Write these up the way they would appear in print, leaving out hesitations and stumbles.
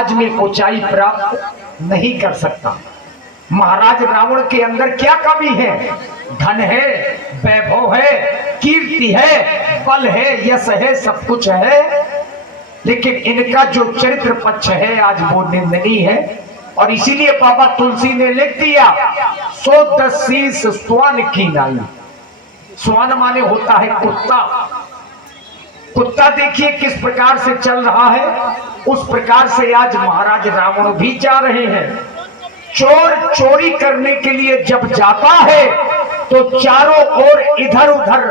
आज में ऊंचाई प्राप्त नहीं कर सकता। महाराज रावण के अंदर क्या कमी है? धन है, वैभव है, कीर्ति है, बल है, यश है, सब कुछ है, लेकिन इनका जो चरित्र पक्ष है आज वो निंदनीय है। और इसीलिए बाबा तुलसी ने लिख दिया, सो दस शीस स्वान की नाई। स्वान माने होता है कुत्ता। कुत्ता देखिए किस प्रकार से चल रहा है, उस प्रकार से आज महाराज रावण भी जा रहे हैं। चोर चोरी करने के लिए जब जाता है तो चारों ओर इधर उधर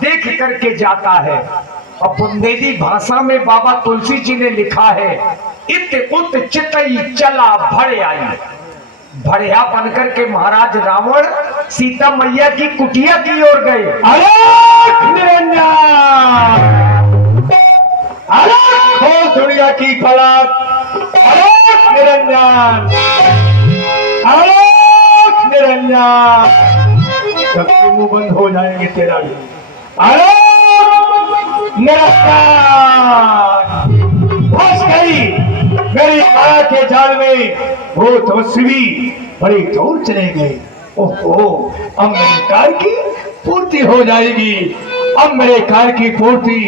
देख करके जाता है। और बुंदेली भाषा में बाबा तुलसी जी ने लिखा है, इत उत चितई चला भड़े आई। भड़िया बनकर के महाराज रावण सीता मैया की कुटिया की ओर गए। अलख निरंजन, अलख हो दुनिया की फलक, अलख निरंजन, अलख निरंजन। सबके मुंह बंद हो जाएंगे तेरा भी। अलख निरंजन, फंस गई मेरी माया के जाल में। वो तपस्वी बड़ी दूर चले गए। ओहो, अब मेरे कार्य की पूर्ति हो जाएगी। अब मेरे कार्य की पूर्ति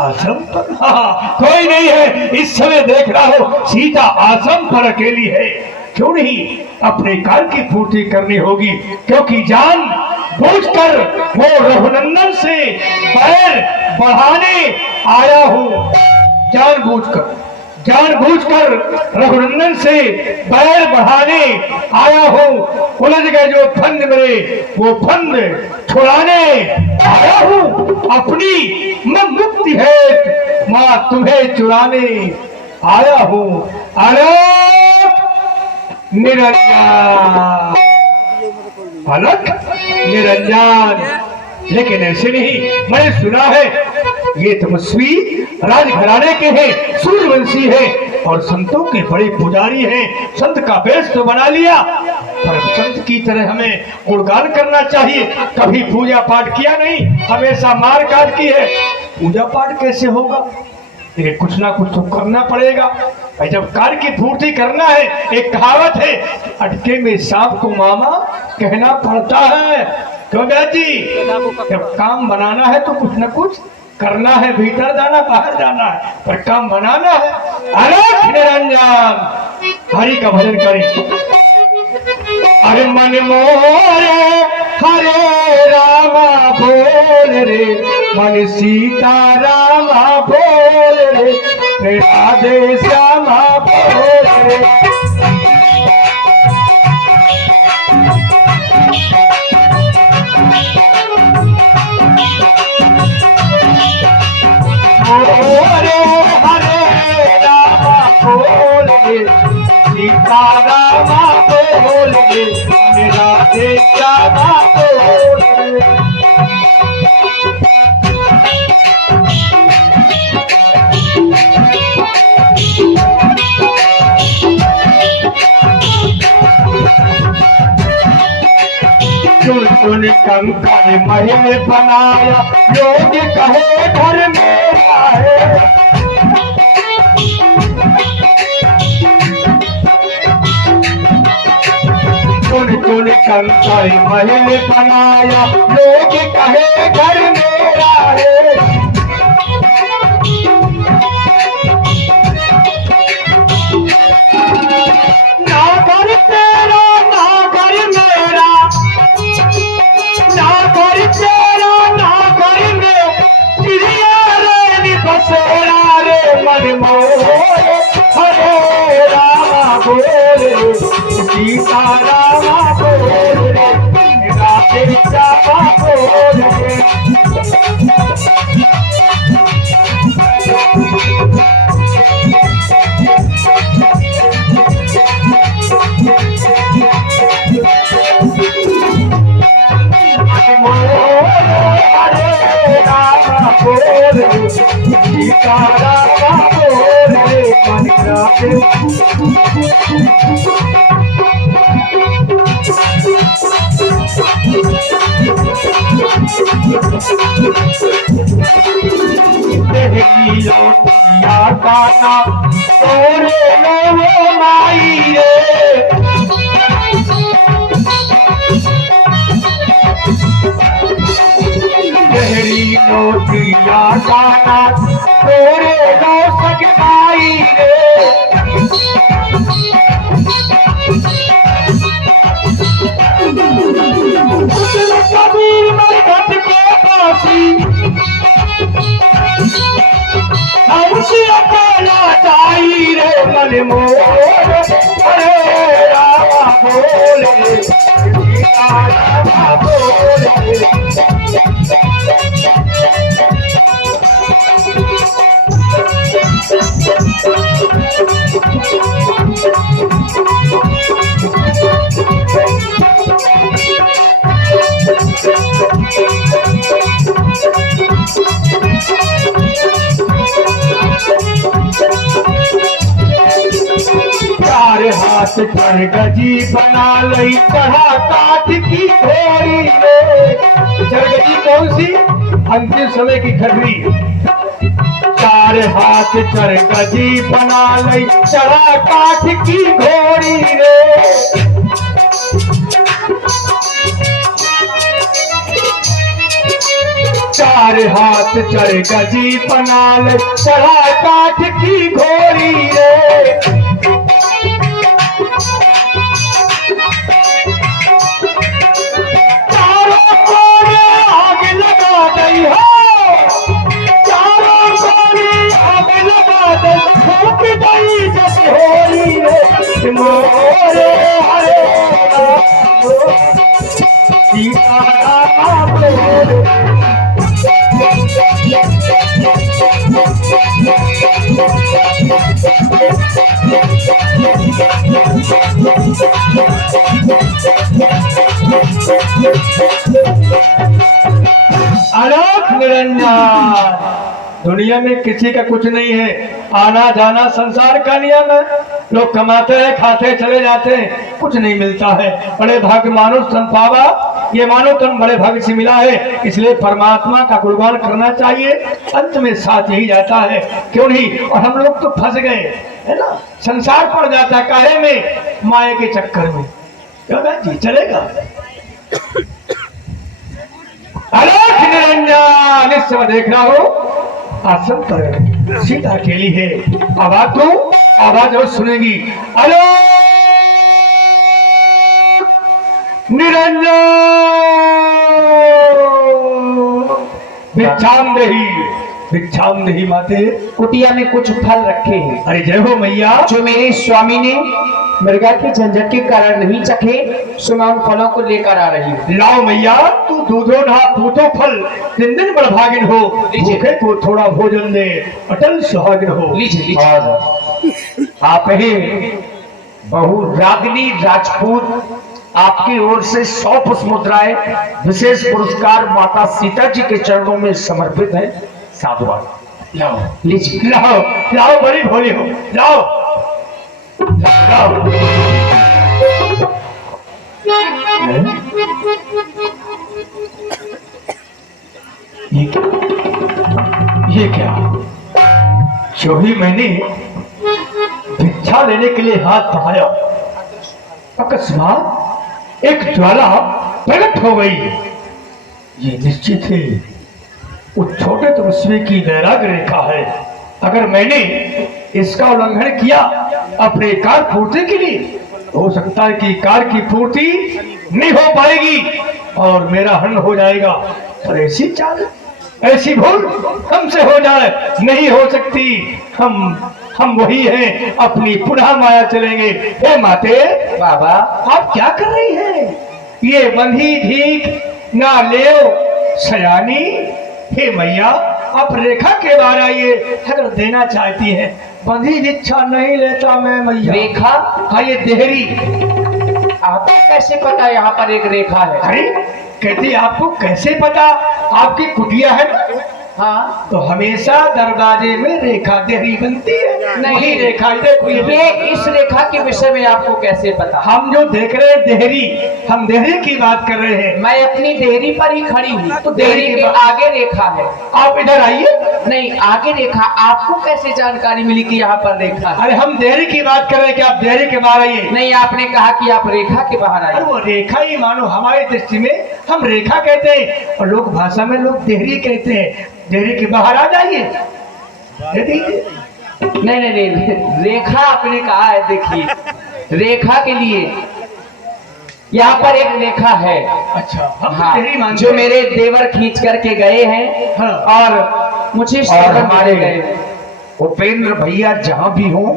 आश्रम पर। हाँ, कोई नहीं है इस समय, देख रहा हो सीता आश्रम पर अकेली है। क्यों नहीं अपने कार्य की पूर्ति करनी होगी, क्योंकि जान बूझकर वो रघुनंदन से बैर बढ़ाने आया हूँ। जानबूझकर रघुनंदन से बैर बढ़ाने आया हूँ। उलझ गए जो फंद मेरे, वो फंद छुड़ाने आया हूँ। अपनी मन मुक्ति है माँ तुम्हें चुराने आया हूँ। अरे निरंजन, अलख निरंजन। लेकिन ऐसे नहीं, मैंने सुना है ये तपस्वी राजघराने के हैं, सूर्यवंशी हैं और संतों के बड़े पुजारी हैं। संत का वेश तो बना लिया, पर संत की तरह हमें गुणगान करना चाहिए। कभी पूजा पाठ किया नहीं, हमेशा मार काट की है। पूजा पाठ कैसे होगा? लेकिन कुछ ना कुछ तो करना पड़ेगा। और जब कार्य की पूर्ति करना है, एक कहावत है, अटके में सांप को मामा कहना पड़ता है। क्यों बेटी, जब काम बनाना है तो कुछ ना कुछ करना है, भीतर जाना बाहर जाना है, पर काम बनाना है। अलख निरंजन, हरि का भजन करें। अरे मन मोरे हरे रामा बोल रे, मन सीता रामा बोल रे, राधे श्यामा बोल रे। हरे हरे रामा बोल रे, सीता रामा बोल रे, राधे श्यामा बोल रे। चुन चुन कंकड़ महल बनाया, लोग कहे घर मेरा है। चुन चुन कंकड़ महल बनाया, लोग कहे घर मेरा है। ना घर तेरा ना घर मेरा, ना घर तेरा ना घर में, चिड़िया रे बसेरा रे मन मोरे। हरे रामा बोल रे, सीता रामा बोल रे, राधे श्यामा बोल रे। हरे रामा बोल रे, सीता रामा बोल रे, मन राधे। नोटिया काना तोरे लो माई रे। गहरी नोटिया काना तोरे लो सगनाई रे। कबीर मरघट को फांसी हमसे अकेला जाई रे मन मोर। अरे रामा बोले सीता रामा बोले। चार हाथ चढ़ गजी बना लई चढ़ा काठ की घोड़ी रे। चढ़गजी कौन सी? अंतिम समय की खटरी। चार हाथ चढ़ गजी बना लई चढ़ा काठ की घोड़ी रे। चार हाथ चढ़ गजी बना लई चढ़ा काठ की घोड़ी रे। चारों कोने आग लगा दई हो, चारों कोने आग लगा दई, फूक दई जस होरी रे मोरे। हरे सीता राम बोले। आलोक निरंजन। दुनिया में किसी का कुछ नहीं है, आना जाना संसार का नियम है। लोग कमाते हैं, खाते चले जाते हैं, कुछ नहीं मिलता है। बड़े भाग्य मानुष तन पावा, ये मानो तन बड़े भाग्य से मिला है, इसलिए परमात्मा का गुणगान करना चाहिए। अंत में साथ यही जाता है, क्यों नहीं? और हम लोग तो फंस गए है ना, संसार पड़ जाता है काहे में? माया के चक्कर में। जी चलेगा। आलोक निरंजन इस समय देख रहा हो, आसन पर सीता अकेली है। आवाज दो, आवाज और सुनेगी। आलोक निरंजन भिक्षाम देही, भिक्षाम देही माते। कुटिया में कुछ फल रखे हैं। अरे जय हो मैया। जो मेरे स्वामी ने मृगा के झंझट के कारण नहीं चखे, सो मैं उन फलों को लेकर आ रही हूँ। लाओ मैया, तू दूधो ना पूतो फल, दिन दिन बड़भागिन हो। भूखे को थोड़ा भोजन दे, अटल सुहागिन हो। लीजिए लीजिए। आप ही बहु रागिनी राजपूत, आपकी ओर से 100 पुष्प मुद्राएं विशेष पुरस्कार माता सीता जी के चरणों में समर्पित है। साधुवाद। लाओ लीजिए। लाओ लाओ, बड़ी भोली हो, लाओ लाओ। ये क्या? जो ही मैंने भिक्षा लेने के लिए हाथ बढ़ाया, अकस्मात एक ज्वाला प्रकट हो गई। ये निश्चित है उस छोटे तपस्वी की वैराग्य रेखा है। अगर मैंने इसका उल्लंघन किया अपने कार पूर्ति के लिए, हो सकता है कि कार की पूर्ति नहीं हो पाएगी और मेरा हरण हो जाएगा। पर ऐसी चाल, ऐसी भूल हमसे हो जाए नहीं हो सकती। हम वही हैं, अपनी पुनः माया चलेंगे। हे माते। बाबा आप क्या कर रही हैं? ये बंधी भीख ना ले सयानी। हे मैया, आप रेखा के बारे आइए, अगर देना चाहती हैं। बंधी भिक्षा नहीं लेता मैं मैया। रेखा? हाँ, ये देहरी। आपको कैसे पता यहाँ पर एक रेखा है? अरे कहती आपको कैसे पता? आपकी कुटिया है ना, हाँ तो हमेशा दरवाजे में रेखा देहरी बनती है। नहीं। वही रेखा, देखो ये इस रेखा के विषय में आपको कैसे पता? हम जो देख रहे हैं देहरी, हम देहरी की बात कर रहे हैं। मैं अपनी देहरी पर ही खड़ी हूँ, तो देहरी के आगे रेखा है। आप इधर आइए। नहीं, आगे रेखा। आपको कैसे जानकारी मिली कि यहाँ पर रेखा है? अरे हम देहरी की बात कर रहे हैं कि आप देहरी के बाहर आइए। नहीं, आपने कहा कि आप रेखा के बाहर अरे आए। वो रेखा ही मानो, हमारी दृष्टि में हम रेखा कहते हैं और लोक भाषा में लोग देहरी कहते हैं। देहरी के बाहर आ जाइए। दे दीजिए। नहीं नहीं नहीं, रेखा आपने कहा है। देखिए, रेखा के लिए यहाँ पर एक रेखा है। अच्छा, हम हाँ, देहरी मानते जो हैं। मेरे देवर खींच करके गए हैं हाँ। और मुझे और शरण हमारे मारे गए। उपेंद्र भैया जहां भी हों,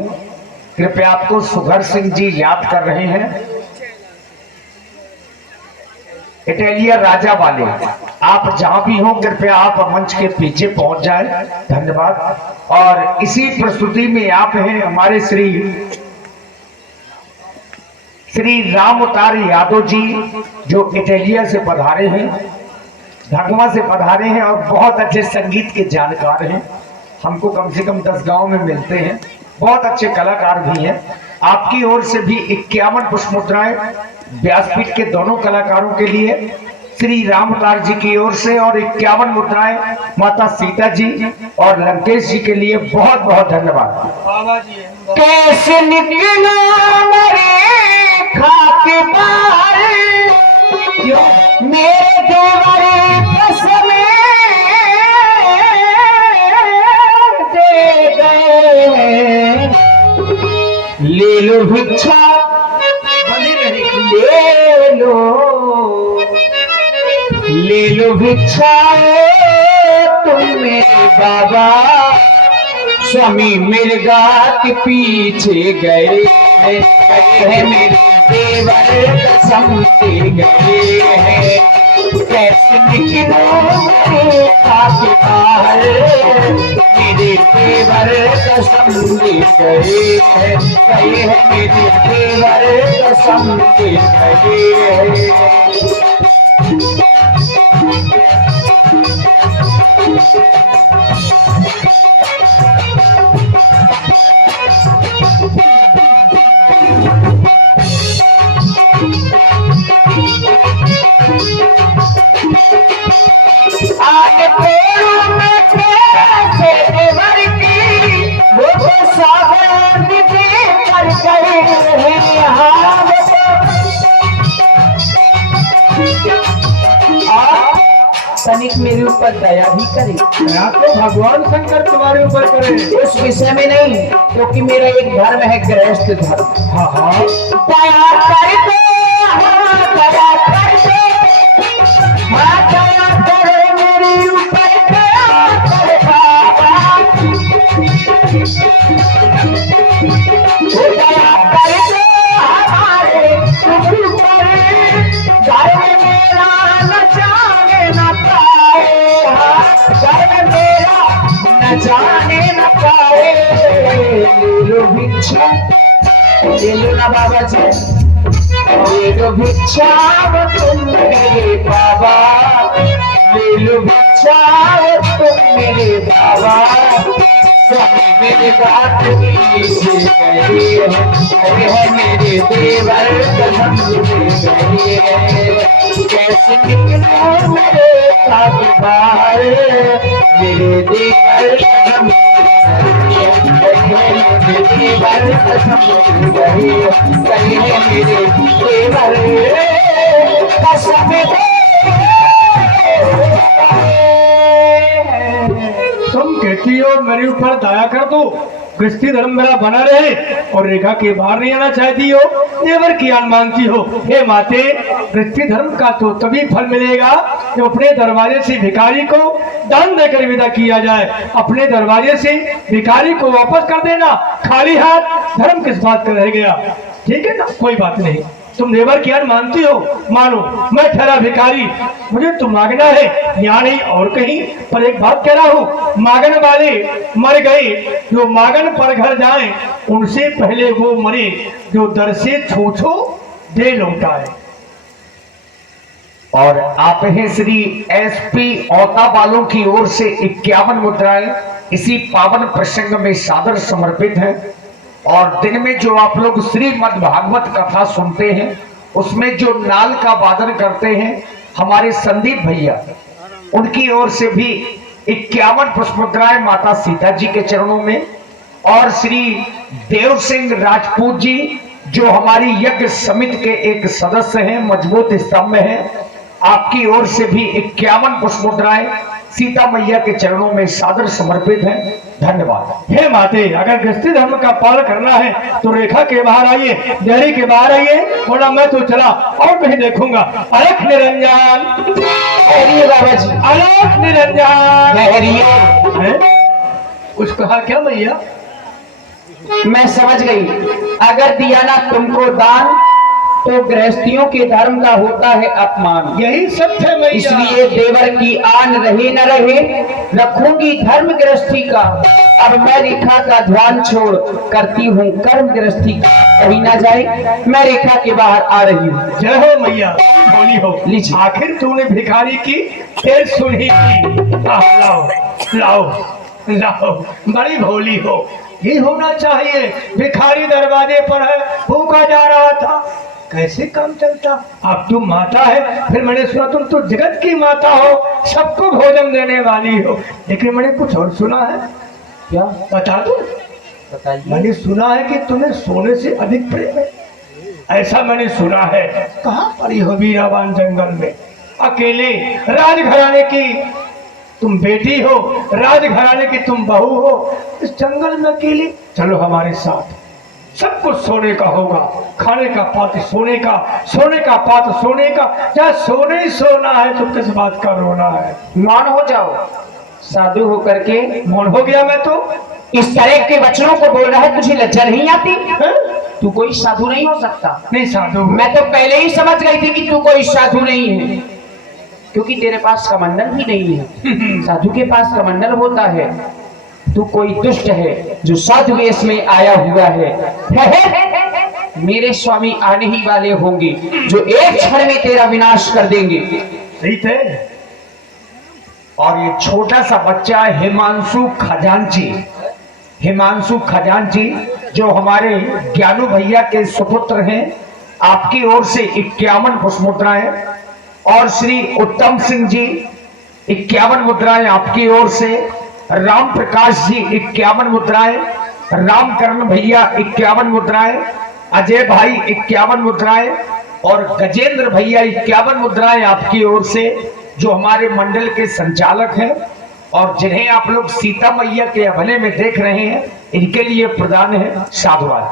कृपया आपको सुघर सिंह जी याद कर रहे हैं, इटालिया राजा वाले। आप जहां भी हों, कृपया आप मंच के पीछे पहुंच जाएं। धन्यवाद। और इसी प्रस्तुति में आप हैं हमारे श्री राम अवतार यादव जी, जो इटालिया से पधारे हैं, धगवा से पधारे हैं और बहुत अच्छे संगीत के जानकार हैं। हमको कम से कम 10 गांव में मिलते हैं। बहुत अच्छे कलाकार भी हैं। आपकी ओर से भी 51 पुष्प मुद्राएं व्यासपीठ के दोनों कलाकारों के लिए, श्री राम अवतार जी की ओर से, और 51 मुद्राएं माता सीता जी और लंकेश जी के लिए बहुत बहुत धन्यवाद। कैसे निकला रेखा के बाहर, मेरे देवर कसम दे गए। ले लो भिक्षा, ले लो भिक्षा तुम मेरे बाबा, स्वामी मिर्गा के पीछे गए हैं, मेरे देवर कसम दे गए हैं। कैसे निकलो रेखा के बाहर, मेरे देवर कसम दे गए हैं, मेरे देवर कसम दे गए हैं। आगे पेड़ों में कैसे देवर की वो तो सावन देकर गए हैं। हाँ, आप तनिक मेरे ऊपर दया भी करें। दया तो भगवान शंकर तुम्हारे ऊपर करे। उस विषय में नहीं, क्योंकि मेरा एक धर्म है गृहस्थ धर्म। हाँ हाँ, दया कर दो, हाँ, दया कर दो, हाँ, दया करो मेरे ऊपर, दया कर बाबा। वो दया कर दो हमारे ऊपर, घर में मेरा न जाने न पाए, हाँ, घर में मेरा न जाने न पाए। ले लो भिक्षा, ले लो ना बाबा जी, ले लो भिक्षा तुम मेरे बाबा, ले लो भिक्षा तुम मेरे बाबा, स्वामी मेरे बात से गए हैं, मेरे देवर कसम दे गए। कैसे निकलो मेरे साथ बाहर, मेरे देवर कसम मेरे देवर कसम गए, मेरे देवर कसम तुम कहती हो मेरे ऊपर दया कर दो, गृहस्थी धर्म मेरा बना रहे और रेखा के बाहर नहीं आना चाहती हो, देवर की आन मानती हो। हे माते, गृहस्थी धर्म का तो तभी फल मिलेगा जब अपने दरवाजे से भिखारी को दान देकर विदा किया जाए। अपने दरवाजे से भिखारी को वापस कर देना, खाली हाथ धर्म किस बात का रह गया। ठीक है ना, कोई बात नहीं। तुम देवर की आन मानती हो, मानो। मैं ठहरा भिखारी, मुझे तो मांगना है, यहाँ नहीं और कहीं। पर एक बात कह रहा हूँ, मांगन वाले मर गए, जो मांगन पर घर जाए, उनसे पहले वो मरे जो दर से छूछो दे लौटाए। और आप हैं श्री एसपी औता वालों की ओर से 51 मुद्राएं इसी पावन प्रसंग में सादर समर्पित हैं। और दिन में जो आप लोग श्रीमद् भागवत कथा सुनते हैं उसमें जो नाल का वादन करते हैं हमारे संदीप भैया, उनकी ओर से भी 51 पुष्प मुद्राएं माता सीता जी के चरणों में। और श्री देव सिंह राजपूत जी जो हमारी यज्ञ समिति के एक सदस्य हैं, मजबूत स्तंभ हैं, आपकी ओर से भी 51 पुष्प मुद्राएं सीता मैया के चरणों में सादर समर्पित हैं। धन्यवाद। हे माते, अगर गृहस्थी धर्म का पालन करना है तो रेखा के बाहर आइए, डेयरी के बाहर आइए, वरना मैं तो चला और कहीं देखूंगा। अलख निरंजन, बाबा जी, अलख निरंजन। है? कुछ कहा क्या मैया? मैं समझ गई। अगर दिया ना तुमको दान तो गृहस्थियों के धर्म का होता है अपमान। यही सत्य है मैया। इसलिए देवर की आन रहे न रहे, रखूंगी धर्म गृहस्थी का। अब मैं रेखा का ध्यान छोड़ करती हूँ कर्म गृहस्थी का। कहीं ना जाए, मैं रेखा के बाहर आ रही हूँ। जय हो मैया, बोली हो। लीजिए। आखिर तूने भिखारी की फिर सुनी की। लाओ लाओ लाओ, बड़ी भोली हो। ये होना चाहिए। भिखारी दरवाजे पर है, भूखा जा रहा था, कैसे काम चलता। अब तुम माता है, फिर मैंने सुना तुम तो जगत की माता हो, सबको भोजन देने वाली हो। लेकिन मैंने कुछ और सुना है। क्या? बता दो। बताइए। मैंने सुना है कि तुम्हें सोने से अधिक प्रेम है, ऐसा मैंने सुना है। कहाँ पड़ी हो वीरावान जंगल में, अकेले, राजघराने की तुम बेटी हो, राजघराने की तुम बहू हो, इस जंगल में अकेली। चलो हमारे साथ, सब कुछ सोने का होगा, खाने का पात्र सोने का, सोने का पात्र सोने का। क्या सोने ही सोना है तो किस बात का रोना है। मौन हो जाओ, साधु होकर के। मौन हो गया मैं तो। इस तरह के वचनों को बोल रहा है, तुझे लज्जा नहीं आती? है? तू कोई साधु नहीं हो सकता। नहीं साधु। मैं तो पहले ही समझ गई थी कि तू कोई साधु नहीं है, क्योंकि तेरे पास कमंडल ही नहीं है। साधु के पास कमंडल होता है। तू कोई दुष्ट है जो साधु वेश में आया हुआ है। मेरे स्वामी आने ही वाले होंगे जो एक क्षण में तेरा विनाश कर देंगे। सही थे। और ये छोटा सा बच्चा हिमांशु खजांची, हिमांशु खजांची जो हमारे ज्ञानू भैया के सुपुत्र हैं, आपकी ओर से 51 पुष्प मुद्राएं। और श्री उत्तम सिंह जी 51 मुद्राएं आपकी ओर से। राम प्रकाश जी 51 मुद्राएं। रामकरण भैया 51 मुद्राएं। अजय भाई 51 मुद्राएं। और गजेंद्र भैया 51 मुद्राएं आपकी ओर से, जो हमारे मंडल के संचालक हैं और जिन्हें आप लोग सीता मैया के हवले में देख रहे हैं, इनके लिए प्रदान है। साधुवाद।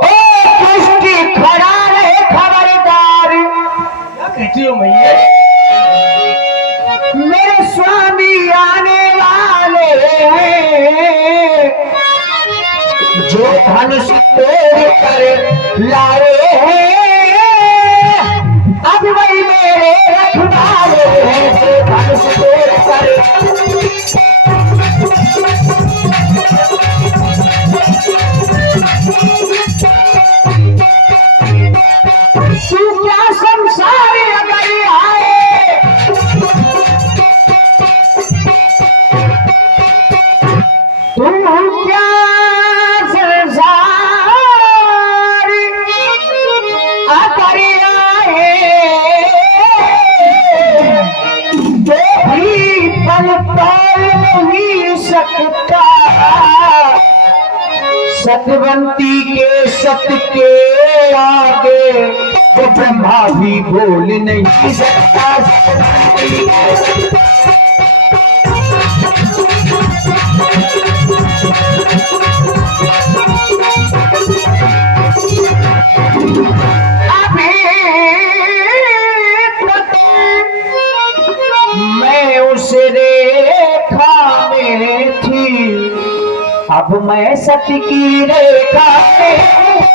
ओ सृष्टि खड़ा रहे खबरदार, क्या कहती हो मैया? मेरे स्वामी आने वाले हैं, जो धनुष तोड़ कर लाए हैं। अब वही मेरे रखवाले हैं, जो धनुष तोड़ कर। तू क्या संसार अगर आए, तू क्या संसार अगर आए, जो भी पल पाल नहीं सकता। सतवंती के सत के आगे वो ब्रह्मा भी बोल नहीं सकता। अभी मैं उस रेखा में थी, अब मैं सत्य की रेखा में हूँ।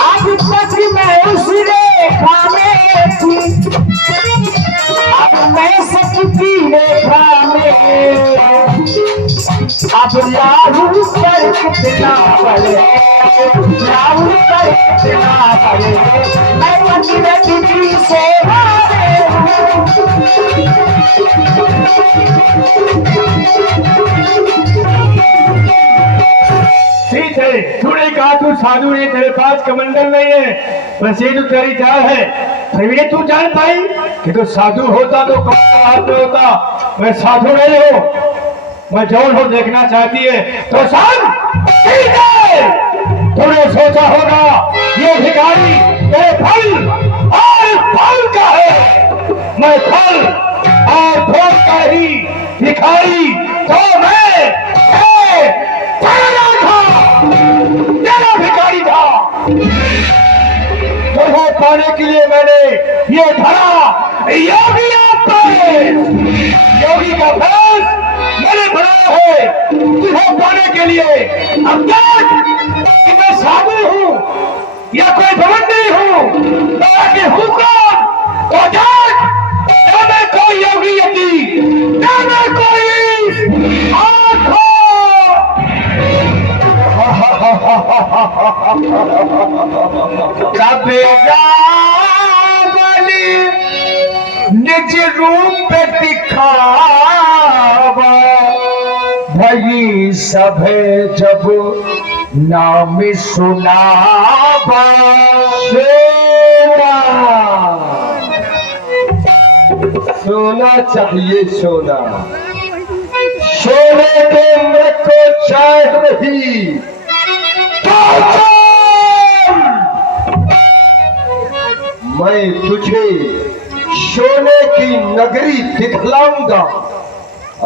अब तक मैं उस रेखा में थी, अब मैं सत्य की रेखा में। इतना पड़े, राहुल का इतना पड़े, मैं मंदिर की सेवा में ठीक है, तूने कहा तू साधु है, तेरे पास कमंडल नहीं है, बस ये तो तेरी चाल है। फिर भी तू जान पाई कि तू साधु होता तो कमंडल हाथ में होता। मैं साधु नहीं हूँ, मैं जौन हो देखना चाहती है तो सुन। ठीक है, तूने सोचा होगा ये भिखारी तेरे फल और फल का है, मैं फल और फल का ही भिखारी तो मैं तेरा भिखारी था। तुम्हें पाने के लिए मैंने ये धरा योगी योगी का फैस मैंने बनाया है तुझे पाने के लिए। अब देख कि मैं साधु हूँ या कोई भवंडी हूँ, मैं हूँ कौन? तो देख, न मैं कोई योगी यति, न मैं कोई आँख निज रूप दिखावा भई सभे जब नाम सुनावा। सोना चाहिए सोना, सोने के मृग को चाह रही मैं तुझे सोने की नगरी दिखलाऊंगा।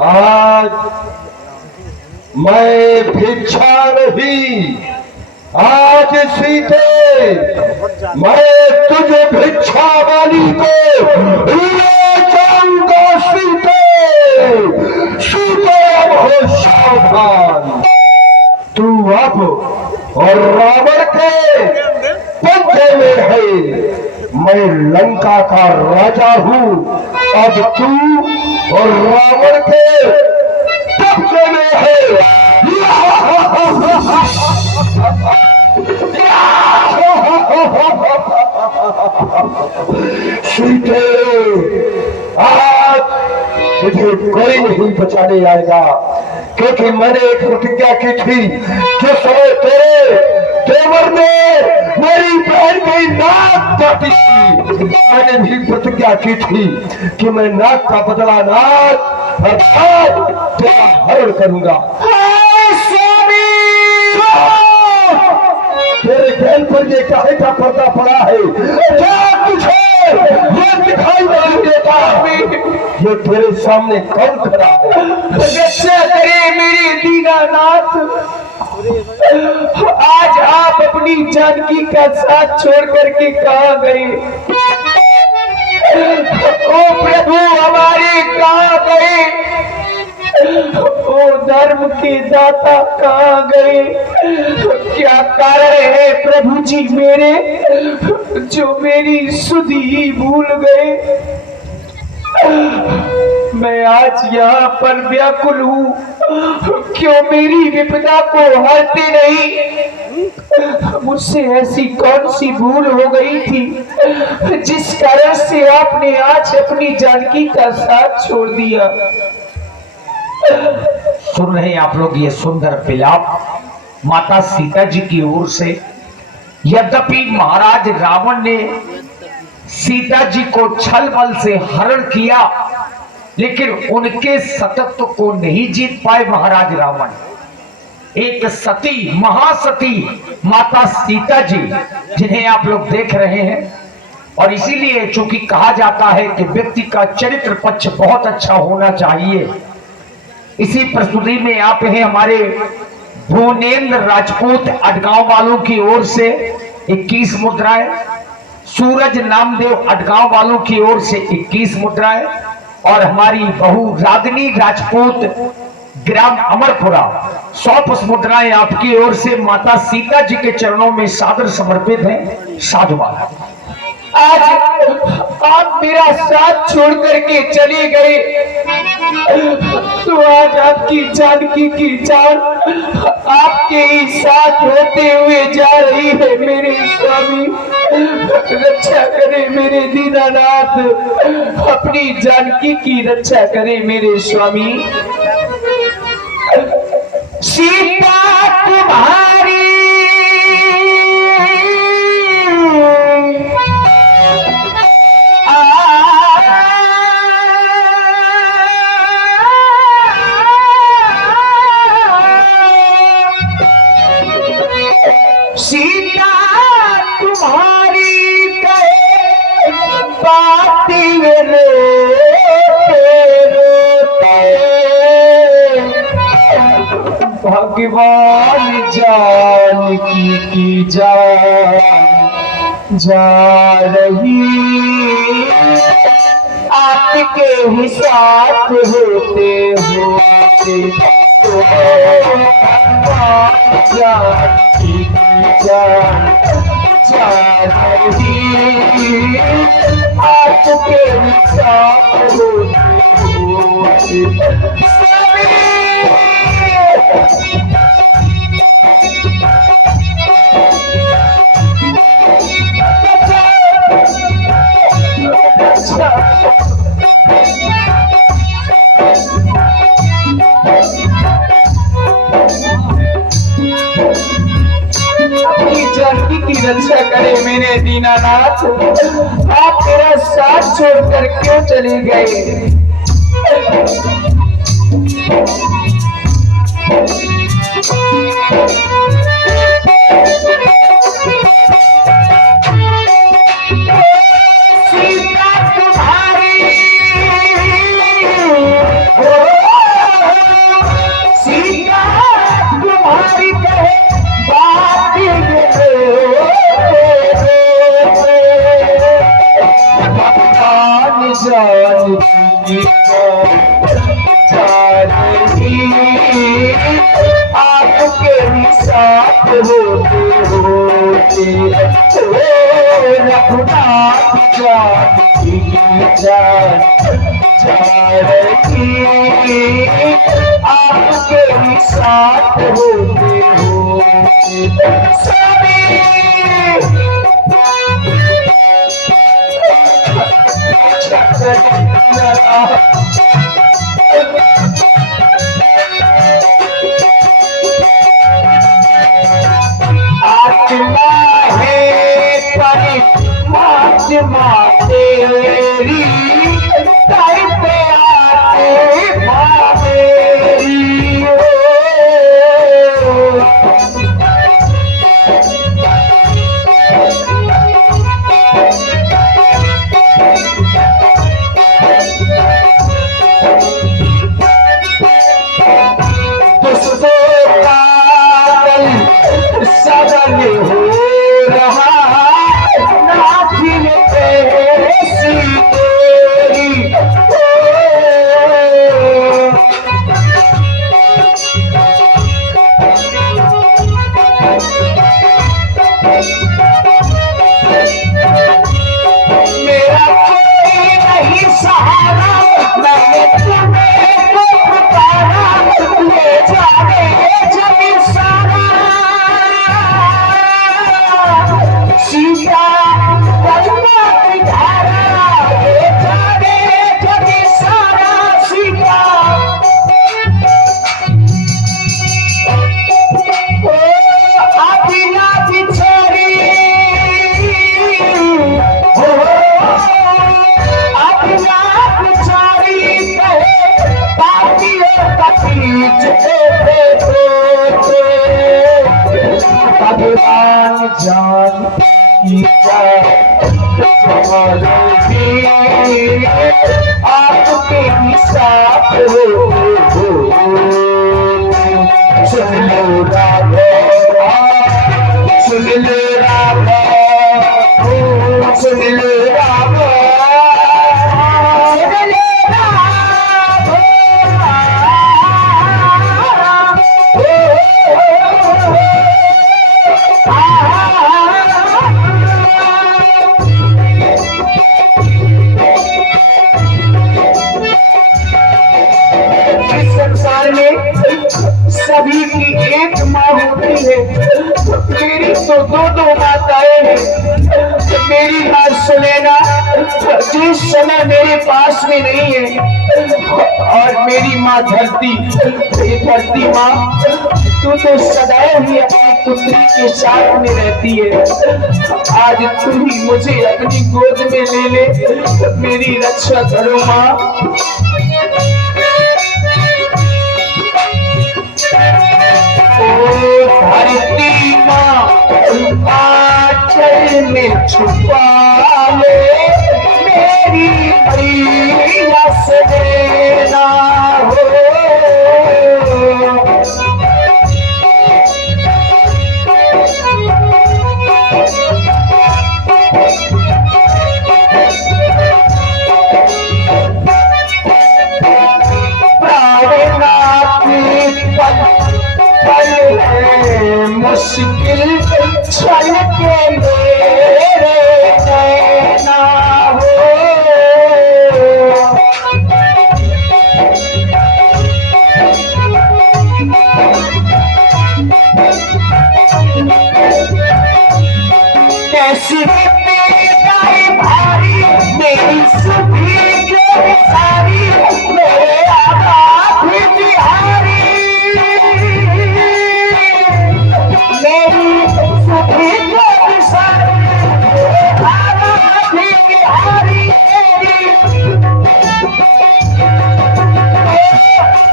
आज मैं भिक्षा नहीं, आज सीते मैं तुझे भिक्षा वाली को ले जाऊंगा। सीते सीते अब हो सावधान, तू अब और रावण के पंजे में है। मैं लंका का राजा हूँ, अब तू और रावण के पंजे में है। सीते आज मुझे कोई नहीं बचाने आएगा, क्योंकि मैंने एक प्रतिज्ञा की थी जिस समय तेरे देवर ने मेरी बहन की नाक काटी थी। मैंने भी प्रतिज्ञा की थी कि मैं नाक का बदला नाक अर्थात तेरा हरण करूंगा। तेरे बहन पर ये काहे का पर्दा पड़ा है? क्या तुझे ये दिखाई नहीं देता? ये तेरे सामने कौन खड़ा है? रक्षा करे मेरे दीनानाथ, आज आप अपनी जानकी का साथ छोड़ करके कहाँ गए? ओ प्रभु हमारे कहाँ गए? ओ धर्म के दाता कहाँ गए? क्या कारण है प्रभु जी मेरे जो मेरी सुधि ही भूल गए? मैं आज यहाँ पर व्याकुल हूँ, क्यों मेरी विपदा को हरते नहीं? मुझसे ऐसी कौन सी भूल हो गई थी जिस कारण से आपने आज अपनी जानकी का साथ छोड़ दिया? सुन रहे हैं आप लोग ये सुंदर विलाप माता सीता जी की ओर से। यद्यपि महाराज रावण ने सीता जी को छल बल से हरण किया, लेकिन उनके सतत्व को नहीं जीत पाए महाराज रावण। एक सती महासती माता सीता जी जिन्हें आप लोग देख रहे हैं, और इसीलिए चूंकि कहा जाता है कि व्यक्ति का चरित्र पक्ष बहुत अच्छा होना चाहिए, इसी प्रस्तुति में आप हैं हमारे भुवनेन्द्र राजपूत अडगांव वालों की ओर से 21 मुद्राएं, सूरज नामदेव अडगांव वालों की ओर से 21 मुद्राएं, और हमारी बहू रागिनी राजपूत ग्राम अमरपुरा 100 मुद्राएं आपकी ओर से माता सीता जी के चरणों में सादर समर्पित हैं। साधुवाद। आज आप मेरा साथ छोड़ करके चले गए, तो आज आपकी जानकी की जान आपके ही साथ होते हुए जा रही है मेरे स्वामी। रक्षा करे मेरे दीनानाथ, अपनी जानकी की रक्षा करे मेरे स्वामी। सीता तुम्हारी सीता तुम्हारी कहे बाती रोते रोते भगवान जानकी की जान जा रही, आपके ही साथ होते होते जानकी की जान जा रही, आपके ही साथ होते होते जानकी की रक्षा करे मेरे दीनानाथ। आप मेरा साथ छोड़कर क्यों चले गए? सीता तुम्हारी, सीता तुम्हारी कहे जानकी आपके ही साथ होते होते रघुनाथ जानकी जान जा रही, आपके ही साथ होते होते सभी आत्मा है परमात्मा तेरी, कर पे आते माँ मेरी। सदन हो रहा नाथिन ऐसी तेरी, मेरा कोई नहीं सहारा, मैंने तुम्हें तो पुकारा, ले जाने जब सारा। सीता बलवंत धारा, ले जाने जब सारा। सीता आदिना बिछड़ी, आदिना बिछड़ी कहे पापियों का बीच भगवान जानकी आपके ही साथ हो। सुन लो राधा, सुन लो राधा, सुन लो राधा, सुन लो संसार में सभी की जिस समय मेरे पास में नहीं है, और मेरी माँ धरती, ये धरती माँ, तू तो सदैव ही अपनी पुत्री के साथ में रहती है। आज तू ही मुझे अपनी गोद में ले ले, मेरी रक्षा करो माँ। ओ धरती माँ, आंचल में छुपा ले मेरी मैया से देना हो। मुश्किल छल के मेरे नैना हो। कैसी मेरी भारी, मेरी सभी जो सारी, मेरे आका बिहारी, मेरी सभी जो सारी, आका बिहारी,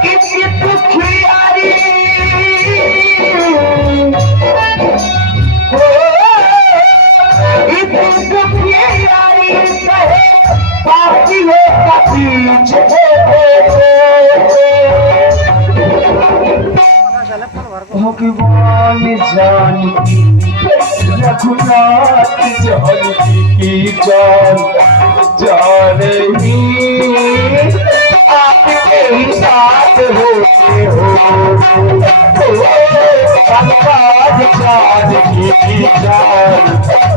किसी दुखियारी भगवान जानकी रघुनाथ जानकी की जान जा रही, आपके ही साथ होते हो। भगवान जानकी की जान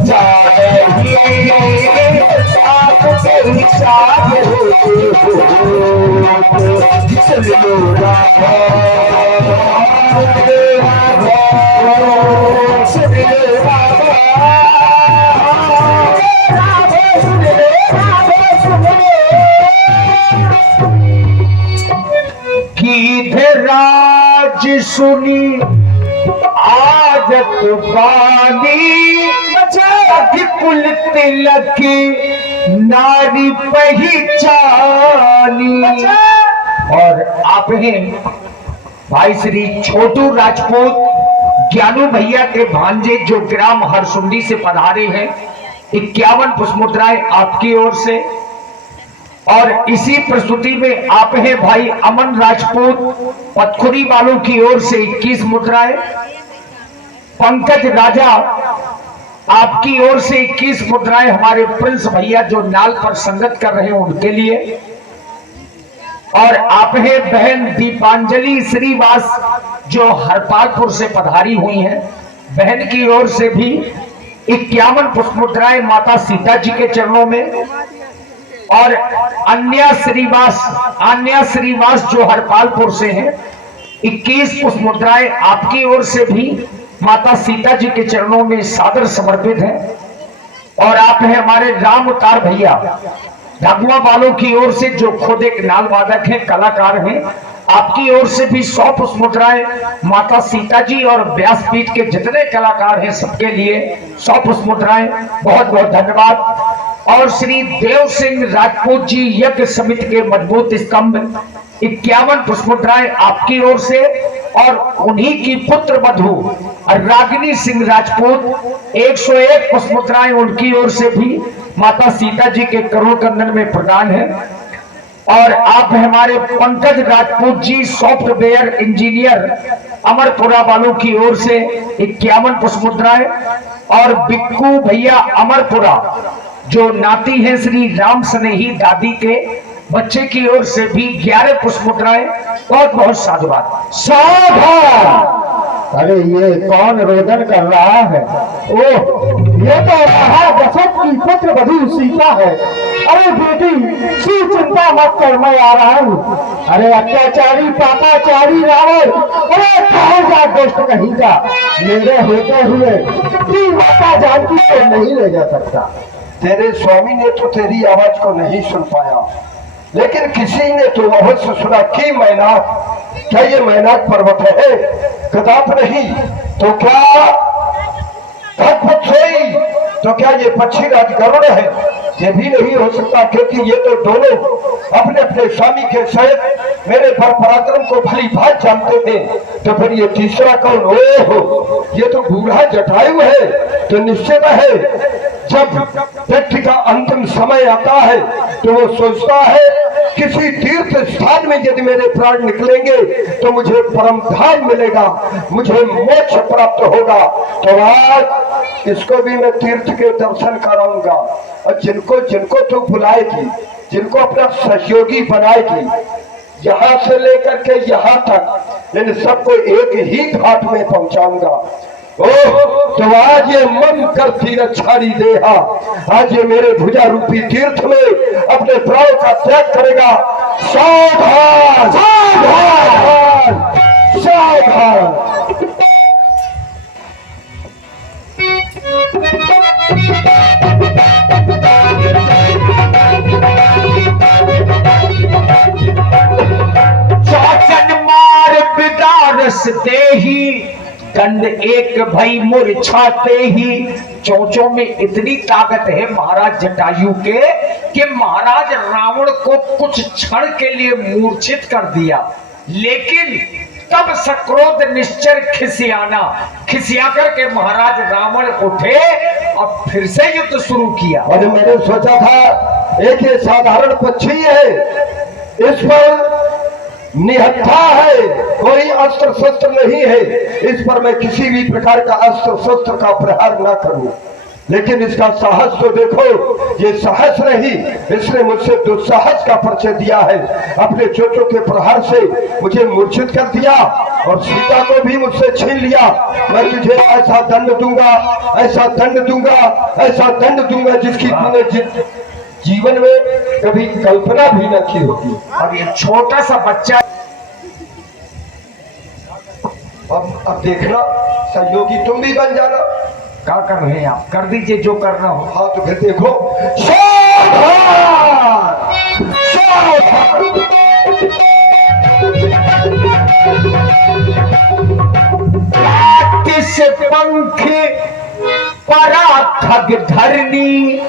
जा रही, आपके ही साथ होते हो। चलो राधा राज सुनी आदत बानी, कुल तिलक नारी पहचानी। और आप हैं भाई श्री छोटू राजपूत ज्ञानू भैया के भांजे, जो ग्राम हरसुंडी से पधारे हैं। 51 पुष्पमुद्राएं आपकी ओर से। और इसी प्रस्तुति में आप हैं भाई अमन राजपूत पथखुरी वालों की ओर से 21 मुद्राएं। पंकज राजा आपकी ओर से 21 मुद्राएं हमारे प्रिंस भैया जो नाल पर संगत कर रहे हैं उनके लिए। और आप हैं बहन दीपांजलि श्रीवास जो हरपालपुर से पधारी हुई हैं। बहन की ओर से भी 51 पुष्पमुद्राएं माता सीता जी के चरणों में। और अन्या श्रीवास जो हरपालपुर से हैं 21 पुष्पमुद्राएं आपकी ओर से भी माता सीता जी के चरणों में सादर समर्पित है। और आप हैं हमारे राम उतार भैया ढगुआ वालों की ओर से जो खुद एक नाल वादक हैं, कलाकार हैं। आपकी ओर से भी 100 पुष्पमुद्राएं माता सीता जी और व्यासपीठ के जितने कलाकार हैं सबके लिए 100 पुष्पमुद्राएं। बहुत बहुत धन्यवाद। और श्री देव सिंह राजपूत जी यज्ञ समिति के मजबूत स्तंभ 51 पुष्पमुद्राएं आपकी ओर से। और उन्हीं की पुत्र वधू रागिनी सिंह राजपूत 101 पुष्पमुद्राएं उनकी ओर से भी माता सीता जी के करोड़ कंदन में प्रदान है। और आप हमारे पंकज राजपूत जी सॉफ्टवेयर इंजीनियर अमरपुरा वालों की ओर से 51 पुष्पमुद्राएं। और बिक्कू भैया अमरपुरा जो नाती हैं श्री राम स्नेही दादी के बच्चे की ओर से भी 11 पुष्पमुद्राएं। बहुत बहुत साधुवाद। सावधान! अरे ये कौन रोदन कर रहा है? ओह, ये तो महादशरथ की पुत्र वधू सीता है। अरे बेटी, तू चिंता मत कर, मैं आ रहा हूँ। अरे अत्याचारी पापाचारी रावण, अरे कहाँ जा दुष्ट कहीं का, मेरे होते हुए तू माता जानकी को नहीं ले जा सकता। तेरे स्वामी ने तो तेरी आवाज को नहीं सुन पाया, लेकिन किसी ने तो अवश्य सुना कि मैनाक, क्या ये मैनाक पर्वत है? कदाप नहीं। तो क्या भगवत सोई, तो क्या ये पक्षी राज गरुड़ है? ये भी नहीं हो सकता, क्योंकि ये तो दोनों अपने अपने स्वामी के सहित मेरे पर पराक्रम को भली भांति जानते थे। तो फिर ये तीसरा कौन? ओहो, ये तो बूढ़ा जटायु है। तो निश्चित है जब व्यक्ति का अंतिम समय आता है तो वो सोचता है किसी तीर्थ स्थान में यदि मेरे प्राण निकलेंगे तो मुझे परम धाम मिलेगा, मुझे मोक्ष प्राप्त होगा। तो आज इसको भी मैं तीर्थ के दर्शन कराऊंगा, और जिनको जिनको तो बुलाएगी, जिनको अपना सहयोगी बनाएगी, यहाँ से लेकर के यहाँ तक इन सबको एक ही घाट में पहुंचाऊंगा। ओह, तो आज ये मन कर तीरथ छाड़ी देहा, आज ये मेरे भुजा रूपी तीर्थ में अपने प्राण का त्याग करेगा। सावधान सावधान सावधान। चाचन मार बिदारस देही, दंड एक भई मूर्छाते ही। चोंचों में इतनी ताकत है महाराज जटायु के कि महाराज रावण को कुछ क्षण के लिए मूर्छित कर दिया, लेकिन तब सक्रोध निश्चर खिसिया करके महाराज रावण उठे और फिर से युद्ध शुरू किया। और मैंने सोचा था एक ये साधारण पक्षी है, इस पर निहत्था है, कोई अस्त्र शस्त्र नहीं है, इस पर मैं किसी भी प्रकार का अस्त्र शस्त्र का प्रहार ना करूं। लेकिन इसका साहस तो देखो, ये साहस नहीं, इसने मुझसे दुस्साहस का परिचय दिया है। अपने चोचों के प्रहार से मुझे मूर्छित कर दिया और सीता को भी मुझसे छीन लिया। मैं तुझे ऐसा दंड दूंगा, ऐसा दंड दूंगा, ऐसा दंड दूंगा जिसकी तूने जीवन में कभी कल्पना भी न की होगी। अब ये छोटा सा बच्चा, अब देखना सहयोगी तुम भी बन जाना। क्या कर रहे हैं आप? कर दीजिए जो करना हो। हाँ तो फिर देखो, सावधान सावधान। किस पंख परा खग धरनी,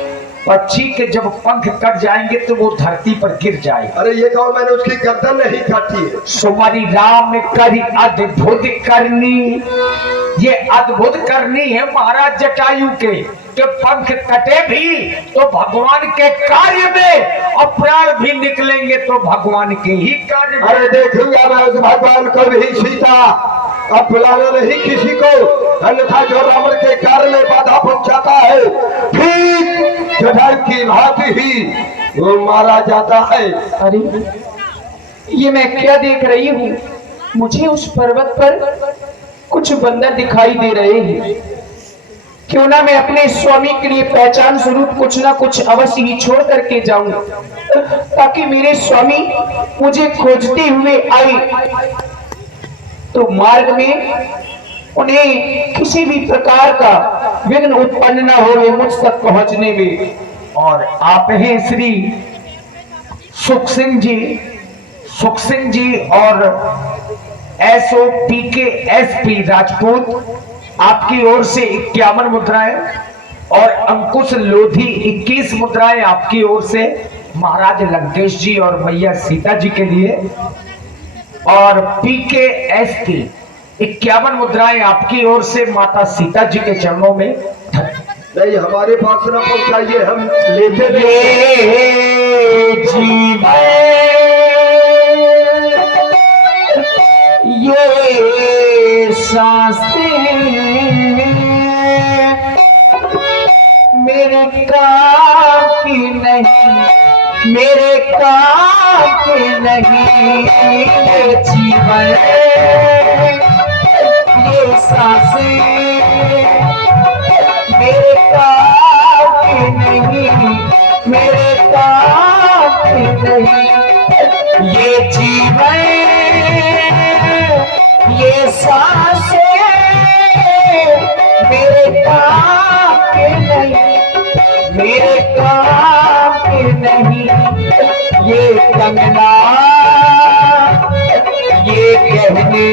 पक्षी के जब पंख कट जाएंगे तो वो धरती पर गिर जाए। अरे ये कहो, मैंने उसकी गर्दन नहीं काटी है। सुमरी राम करी अद्भुत करनी, ये अद्भुत करनी है महाराज जटायु के पंख कटे भी तो भगवान के कार्य में, और प्राण भी निकलेंगे तो भगवान के ही कार्य में। अरे देखूंगा मैं उस भगवान को भी सीता, अब बुलाना नहीं किसी को, अन्यथा जो रावण के कार्य में बाधा पहुंचाता है ठीक जटायु की भांति ही वो मारा जाता है। अरे ये मैं क्या देख रही हूँ? मुझे उस पर्वत पर कुछ बंदर दिखाई दे रहे हैं। क्यों ना मैं अपने स्वामी के लिए पहचान स्वरूप कुछ ना कुछ अवश्य ही छोड़ करके जाऊं, ताकि मेरे स्वामी मुझे खोजते हुए आए तो मार्ग में उन्हें किसी भी प्रकार का विघ्न उत्पन्न न हो मुझ तक पहुंचने में। और आप हैं श्री सुख सिंह जी और SOPKSP राजपूत, आपकी ओर से 51 मुद्राएं और अंकुश लोधी 21 मुद्राएं आपकी ओर से महाराज लंकेश जी और मैया सीता जी के लिए, और PKSP 51 मुद्राएं आपकी ओर से माता सीता जी के चरणों में। नहीं, हमारे पास न पहुंचाइए, हम लेते ये सांसें मेरे काम की नहीं, मेरे काम की नहीं, ये जीवन ये सांसें मेरे काम की नहीं, मेरे काम की नहीं, ये जीवन ये सांसें मेरे काम के नहीं, मेरे काम के नहीं, ये कंगना ये गहने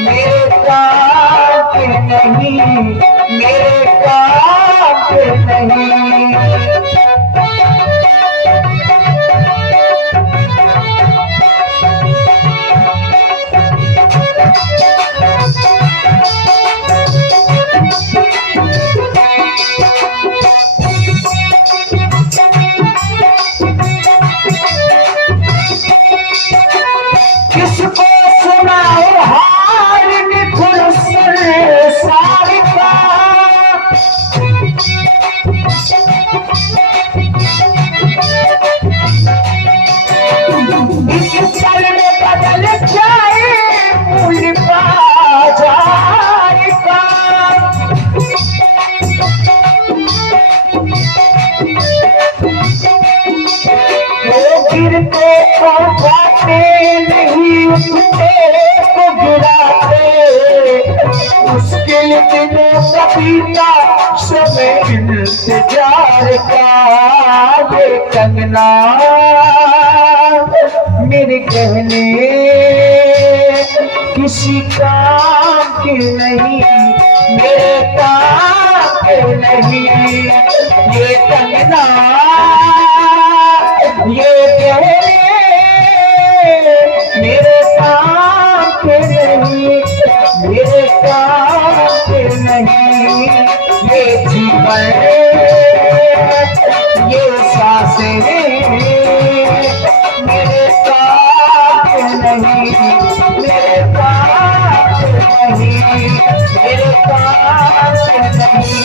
मेरे काम के नहीं, मेरे काम के नहीं। किसको सुनाओ हाल निखुर संसार का, इस पल में बदल जाए मूल्य बाजार का। वो गिरते को बाटे नहीं, उठते को गिराते, मुश्किल दिनों का बीता समय इंतजार का। ये कंगना मेरे गहने किसी काम के नहीं, मेरे काम के नहीं। ये कंगना ये गहने मेरे काम के नहीं, मेरे काम के नहीं। ये जीवन ये सांसें मेरे काम के नहीं, मेरे काम के नहीं, मेरे काम के नहीं,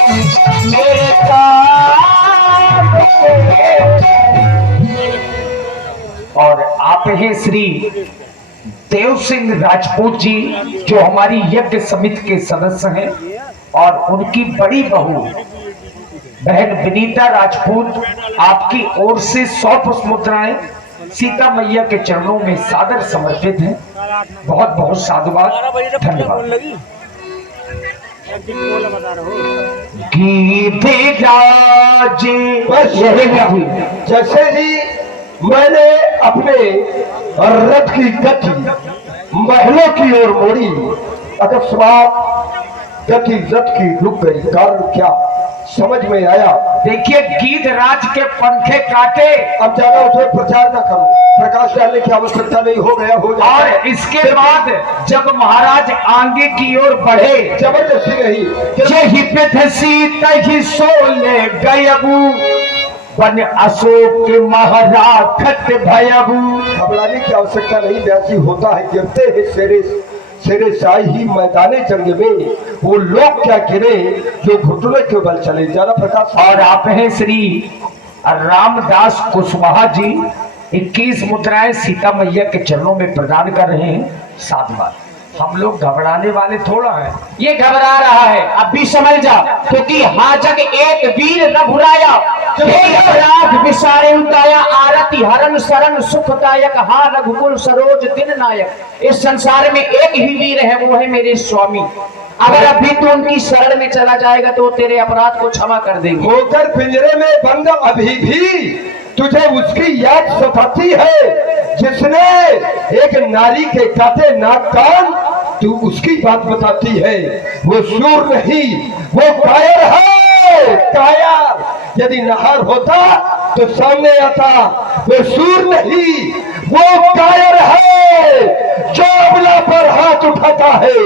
मेरे काम के नहीं। और आप हैं श्री देव सिंह राजपूत जी, जो हमारी यज्ञ समिति के सदस्य हैं, और उनकी बड़ी बहू बहन विनीता राजपूत आपकी ओर से 100 पुष्प मुद्राएं सीता मैया के चरणों में सादर समर्पित हैं। बहुत बहुत साधुवाद, धन्यवाद। गीत राज बस यही नहीं, जैसे ही मैंने अपने रथ की गति महलों की ओर मोड़ी, अकस्मात गति रथ की रुक गई। कारण क्या समझ में आया? देखिए, गीत राज के पंखे काटे। अब ज्यादा उसमें प्रचार न करो, प्रकाश डालने की आवश्यकता नहीं, हो गया हो जाए। और इसके बाद जब महाराज आगे की ओर बढ़े, जबरदस्ती नहीं, यही पेथसी तही सोले गयबू, बन अशोक के महाराज खत भयबू। घबराने की आवश्यकता नहीं, वैसी होता है। गिरते हैं शेरे शाही ही मैदाने जंग में, वो लोग क्या गिरे जो घुटने के बल चले। ज्यादा प्रकाश। और आप हैं श्री रामदास कुशवाहा जी, 21 मुद्राएं सीता मैया के चरणों में प्रदान कर रहे हैं। साधुवाद। हम लोग घबराने वाले थोड़ा है। ये घबरा रहा है, अब भी समझ जा, क्योंकि हाजक एक वीर रघुराया, अपराध विसारे उताया, आरती हरण शरण सुखदायक, हा रघुकुल सरोज दिन नायक। इस संसार में एक ही वीर है, वो है मेरे स्वामी। अगर अभी तू उनकी शरण में चला जाएगा तो तेरे अपराध को क्षमा कर देंगे। होकर पिंजरे में बंद अभी भी तुझे उसकी याद सताती है, जिसने एक नारी के काटे नाक कान, तू उसकी बात बताती है। वो शूर नहीं, वो कायर है, कायर। यदि नहार होता तो सामने आता। वो शूर नहीं, वो कायर है, जो अबला पर हाथ उठाता है।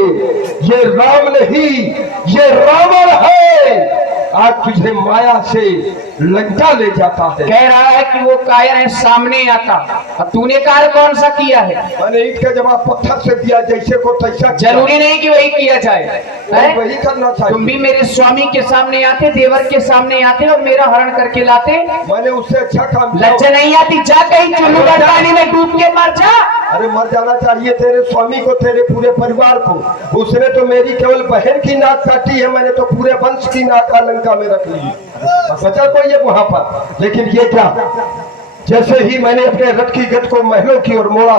ये राम नहीं, ये रावण है। आज तुझे माया से लंका ले जाता है। कह रहा है कि वो कायर है, सामने आता। अब तूने कार्य कौन सा किया है? मैंने ईंट का जवाब पत्थर से दिया, जैसे को तैसा। जरूरी नहीं कि वही किया जाए, है? वही करना चाहिए। तुम भी मेरे स्वामी के सामने आते, देवर के सामने आते और मेरा हरण करके लाते। मैंने उससे अच्छा काम किया। लज्जा नहीं आती? जा कहीं चुल्लू पानी में डूब के मर जा। अरे मर जाना चाहिए तेरे स्वामी को, तेरे पूरे परिवार को। उसने तो मेरी केवल बहन की नाक काटी है, मैंने तो पूरे वंश की नाक लंका में रख ली। बचा कोई है वहां पर। लेकिन ये क्या, जैसे ही मैंने अपने रथ की गति को महलों की ओर मोड़ा,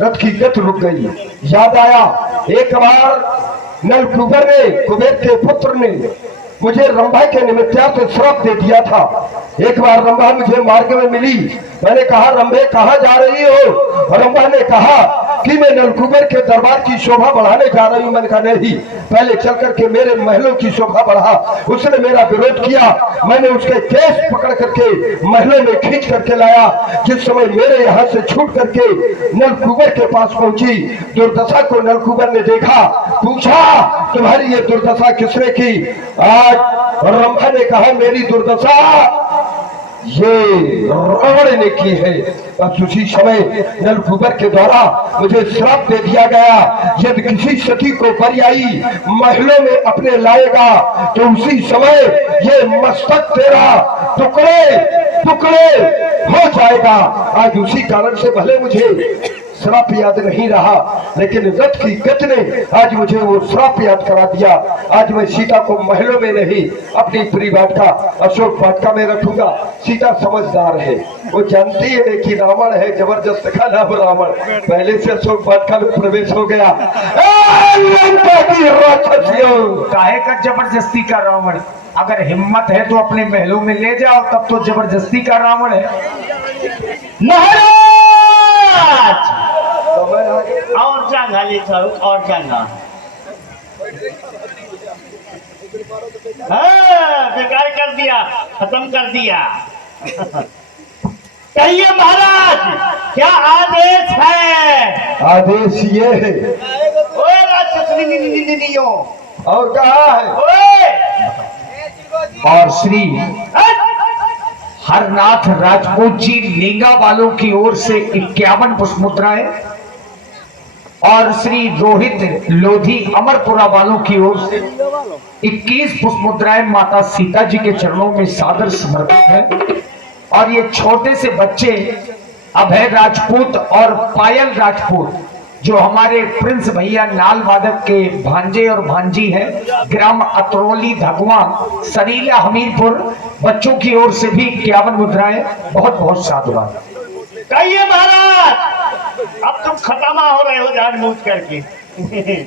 रथ की गति रुक गई। याद आया एक बार नल कुबेर ने, कुबेर के पुत्र ने मुझे रंभा के निमित्तार्थ श्राप दे दिया था। एक बार रंभा मुझे मार्ग में मिली, मैंने कहा रंभे कहाँ जा रही हो? रंभा ने कहा कि मैं नलकुबर के दरबार की शोभा बढ़ाने जा रही हूँ। मैंने कहा नहीं, पहले चल करके मेरे महलों की शोभा बढ़ा। उसने मेरा विरोध किया, मैंने उसके केस पकड़ करके महलों में खींच करके लाया। जिस समय मेरे यहाँ से छूट करके नलकुबर के पास पहुंची, दुर्दशा को नलकुबर ने देखा, पूछा तुम्हारी ये दुर्दशा किसने की? आज रंभा ने कहा मेरी दुर्दशा ये रावण ने की है। बस उसी समय नलकुबर के द्वारा मुझे श्राप दे दिया गया, यदि किसी सती को पर्यायी महलों में अपने लाएगा तो उसी समय ये मस्तक तेरा टुकड़े टुकड़े हो जाएगा। आज उसी कारण से भले मुझे श्राप याद नहीं रहा, लेकिन रथ की गति ने आज मुझे वो श्राप याद करा दिया। आज मैं सीता को महलों में नहीं, अपनी प्रिय वाटिका अशोक वाटिका में रखूंगा। सीता समझदार है, वो जानती है कि रावण है, जबरदस्त का नाम रावण पहले से अशोक वाटिका में प्रवेश हो गया। लंका की राक्षसियों, काहे का जबरदस्ती का रावण? अगर हिम्मत है तो अपने महलों में ले जाओ, तब तो जबरदस्ती का रावण है। और चंगा ले चलो, और चंगा। हाँ, बेकार कर दिया, खत्म कर दिया। कहिए महाराज, क्या आदेश है? आदेश ये है। ओए राक्षसनियों, और कहा है? ओए और श्री हरनाथ राजपूत जी लींगा वालों की ओर से 51 पुष्प मुद्राएं और श्री रोहित लोधी अमरपुरा वालों की ओर से 21 पुष्प मुद्राएं माता सीता जी के चरणों में सादर समर्पित है। और ये छोटे से बच्चे अभय राजपूत और पायल राजपूत, जो हमारे प्रिंस भैया नाल वादक के भांजे और भांजी हैं, ग्राम अतरौली धगवा सरीला हमीरपुर, बच्चों की ओर से भी 51 मुद्राएं। बहुत बहुत साधुवाद। कहिए महाराज, अब तुम खत्मा हो रहे हो जानबूझ करके।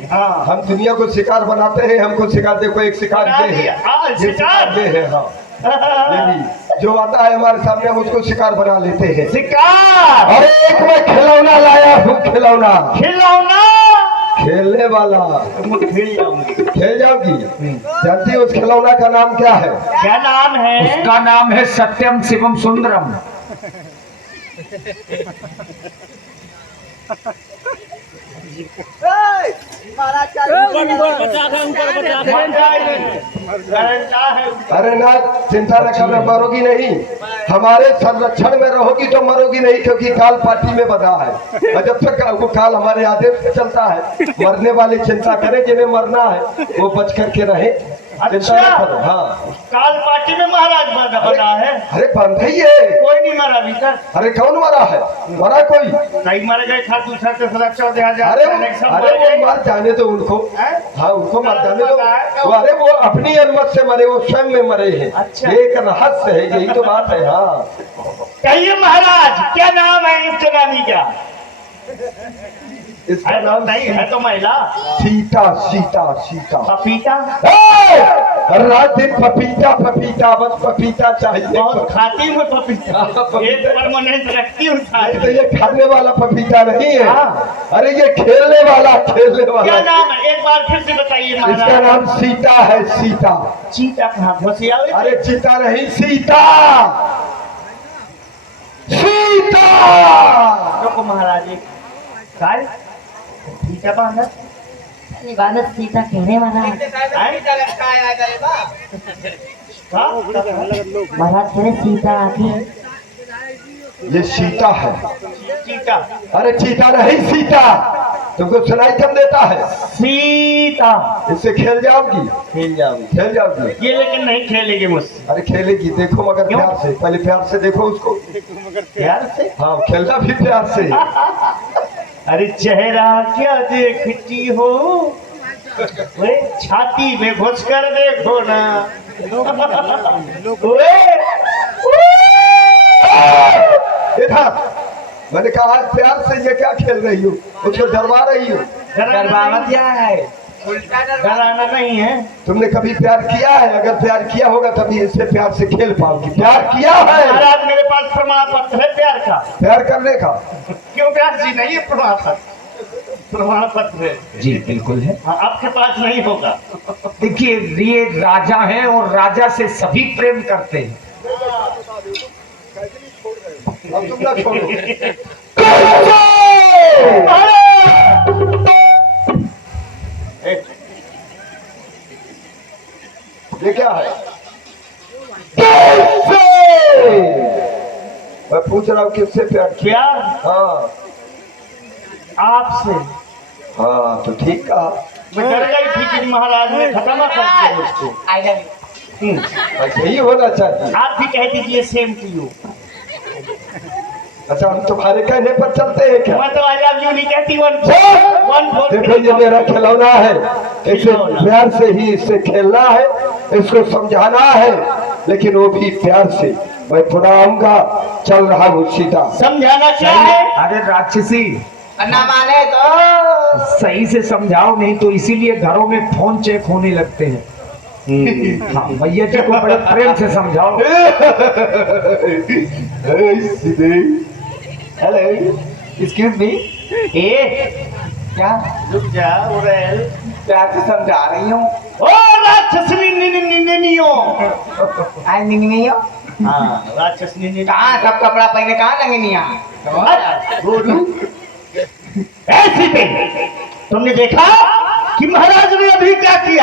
हाँ, हम दुनिया को शिकार बनाते हैं, हमको शिकार देखो एक शिकार बना ये दिया। है, हाँ, ये शिकार। ये है। हाँ, ये भी जो आता है हमारे सामने हम उसको शिकार बना लेते हैं। शिकार। और एक मैं खिलौना लाया हूँ, खिलौना खिलौना खेलने वाला। खेल जाऊंगी। खेल जाओगी? जानती है उस खिलौना का नाम क्या है? क्या नाम है? उसका नाम है सत्यम शिवम सुंदरम। अरे ना, चिंता न करना, मरोगी नहीं। हमारे संरक्षण में रहोगी तो मरोगी नहीं, क्योंकि काल पार्टी में बधा है। और जब तक वो काल हमारे आदेश पे चलता है, मरने वाले चिंता करें, जिन्हें मरना है वो बच करके रहे। चिंता न करो। हाँ, काल पार्टी में महाराज बना है। अरे बंधई है। कोई नहीं मरा अभी तक। अरे कौन मरा है? मरा कोई? कई मर गए था, दूसरा से सुरक्षा दिया जाए। अरे वो मर जाने दो उनको। हाँ, उनको मर जाने दो। अरे वो अपनी अनुमति से मरे, वो स्वयं में मरे हैं। अच्छा। एक रहस्य है, यही तो बात है। हाँ, कहिए महाराज, क्या नाम है इस जनानी का? इसका नाम नहीं है तो महिला। सीता। सीता सीता। पपीता। रात दिन पपीता पपीता, बस पपीता चाहिए। बहुत खाती हूँ पपीता। एक परमानेंट रखती हूँ। तो ये खाने वाला पपीता नहीं है। हाँ। अरे ये खेलने वाला, खेलने क्या वाला। नाम है? एक बार फिर से बताइए इसका महाराज। नाम सीता है। सीता। चीता कहाँ घुसिया? अरे चीता नहीं, सीता। सीता। रुको महाराज, काय चीता बांधा इबादत सीता कहने वाला है। महाराज कह रहे सीता आके ये सीता है। चीता। अरे चीता नहीं, सीता। तुमको सुनाई कम देता है? सीता। इससे खेल जाओगी? खेल जाओगी। खेल जाओगी? ये लेकिन नहीं खेलेगी मुझसे। अरे खेलेगी, देखो मगर क्यों? प्यार से। पहले प्यार से देखो उसको। प्यार से? हाँ, खेलना भी प्यार से। अरे चेहरा क्या देखती हो, वे छाती में घुस कर देखो ना। इधर मैंने कहा प्यार से ये क्या खेल रही हो? उसको डरवा रही हो? डरवा मत है डराना नहीं है। तुमने कभी प्यार किया है? अगर प्यार किया होगा तभी इससे प्यार से खेल पाओगी। प्यार किया है? महाराज मेरे पास प्रमाण पत्र है प्यार का। प्यार करने का? क्यों व्यास जी नहीं है प्रमाण पत्र है। जी बिल्कुल है। हाँ, आपके पास नहीं होगा। देखिए ये राजा हैं और राजा से सभी प्रेम करते हैं। अब तुम ना छोड़ो। ये क्या है? मैं पूछ रहा हूँ किससे प्यार किया? प्यार हाँ आपसे। हाँ, तो ठीक कहा। मैं डर गई थी कि महाराज ने खत्म कर दिया मुझको। ऐसे ही होना चाहिए। आप भी कह दीजिए सेम टू यू। अच्छा, हम तुम्हारे कहने पर चलते हैं क्या? मैं तो आई लव यू नहीं कहती। देखो ये मेरा खिलौना है, इसे प्यार से ही इससे खेलना है, इसको समझाना है, लेकिन वो भी प्यार से। मैं पुनः आऊंगा, चल रहा हूँ सीधा। समझाना क्या है? अरे राक्षसी ना माने तो सही से समझाओ, नहीं तो इसीलिए घरों में फोन चेक होने लगते हैं। हाँ, भैया जी को बड़े प्रेम से समझाओ। Hello, excuse me. क्या रुक जा उरेल। प्यार से समझा रही हूँ। ओ राक्षसनी आई नहीं हो हाँ, राक्षसनी कहाँ सब कपड़ा पहने कहाँ लंगनिया गोलू ऐसी पे तुमने देखा कि महाराज ने अभी क्या किया?